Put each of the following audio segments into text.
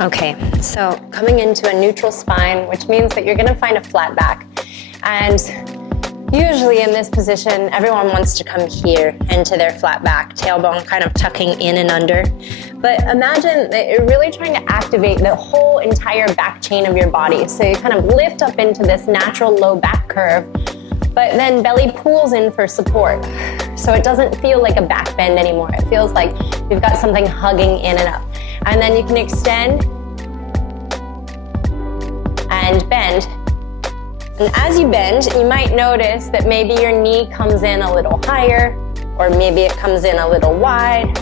Okay, so coming into a neutral spine, which means that you're gonna find a flat back. And usually in this position, everyone wants to come here into their flat back, tailbone kind of tucking in and under. But imagine that you're really trying to activate the whole entire back chain of your body. So you kind of lift up into this natural low back curve, but then belly pulls in for support. So it doesn't feel like a back bend anymore. It feels like you've got something hugging in and up. And then you can extend and bend. And as you bend, you might notice that maybe your knee comes in a little higher, or maybe it comes in a little wide.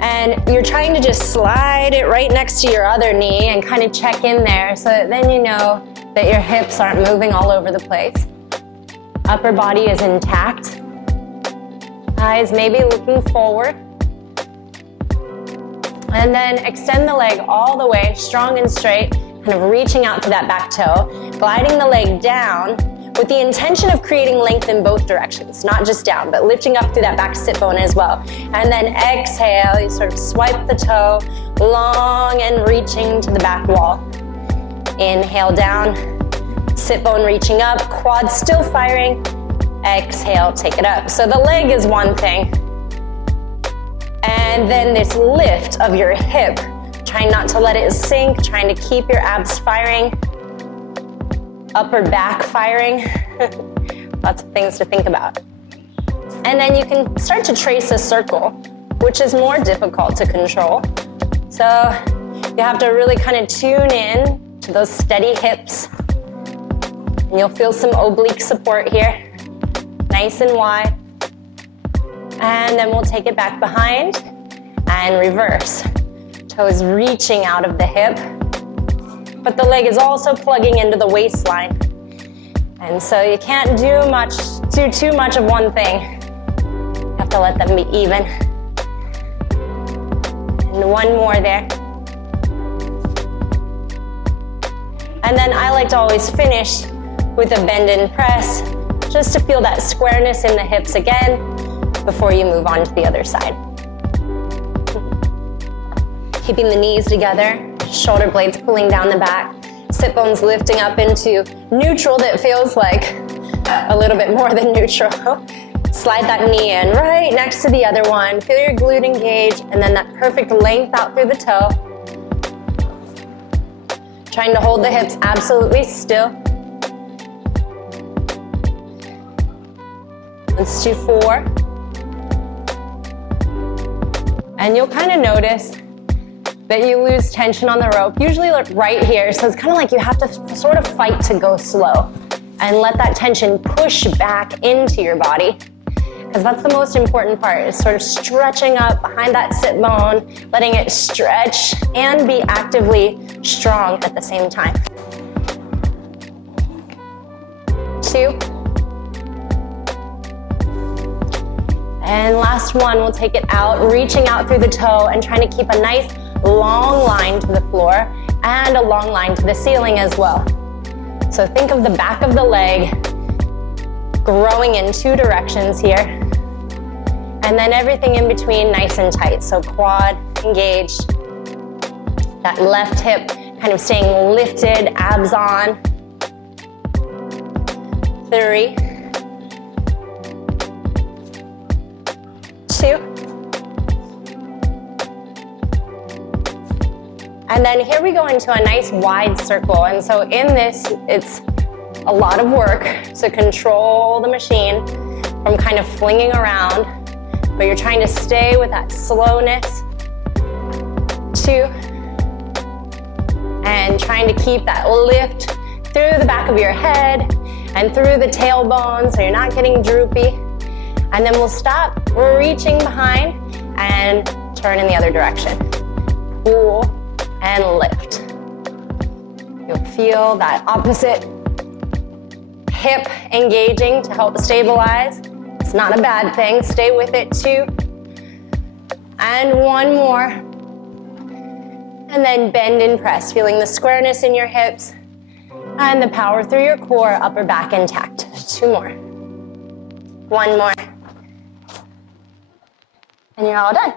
And you're trying to just slide it right next to your other knee and kind of check in there so that then you know that your hips aren't moving all over the place. Upper body is intact. Eyes maybe looking forward. And then extend the leg all the way, strong and straight, kind of reaching out to that back toe, gliding the leg down with the intention of creating length in both directions, not just down, but lifting up through that back sit bone as well. And then exhale, you sort of swipe the toe, long and reaching to the back wall. Inhale down, sit bone reaching up, quads still firing. Exhale, take it up. So the leg is one thing. And then this lift of your hip, trying not to let it sink, trying to keep your abs firing, upper back firing. Lots of things to think about. And then you can start to trace a circle, which is more difficult to control. So you have to really kind of tune in to those steady hips. And you'll feel some oblique support here, nice and wide. And then we'll take it back behind and reverse. Toes reaching out of the hip, but the leg is also plugging into the waistline. And so you can't do too much of one thing. You have to let them be even. And one more there. And then I like to always finish with a bend and press, just to feel that squareness in the hips again, before you move on to the other side. Keeping the knees together, shoulder blades pulling down the back, sit bones lifting up into neutral that feels like a little bit more than neutral. Slide that knee in right next to the other one. Feel your glute engage, and then that perfect length out through the toe. Trying to hold the hips absolutely still. Let's do 4. And you'll kind of notice that you lose tension on the rope, usually right here. So it's kind of like you have to sort of fight to go slow and let that tension push back into your body, because that's the most important part, is sort of stretching up behind that sit bone, letting it stretch and be actively strong at the same time. 2. And last one, we'll take it out, reaching out through the toe and trying to keep a nice long line to the floor and a long line to the ceiling as well. So think of the back of the leg growing in 2 directions here. And then everything in between nice and tight. So quad engaged, that left hip kind of staying lifted, abs on. 3. 2. And then here we go into a nice wide circle. And so in this, it's a lot of work to control the machine from kind of flinging around, but you're trying to stay with that slowness. 2. And trying to keep that lift through the back of your head and through the tailbone so you're not getting droopy. And then we'll stop, we're reaching behind and turn in the other direction. Pull and lift. You'll feel that opposite hip engaging to help stabilize. It's not a bad thing, stay with it. 2. And one more. And then bend and press, feeling the squareness in your hips and the power through your core, upper back intact. 2 more. 1 more. And you're all done.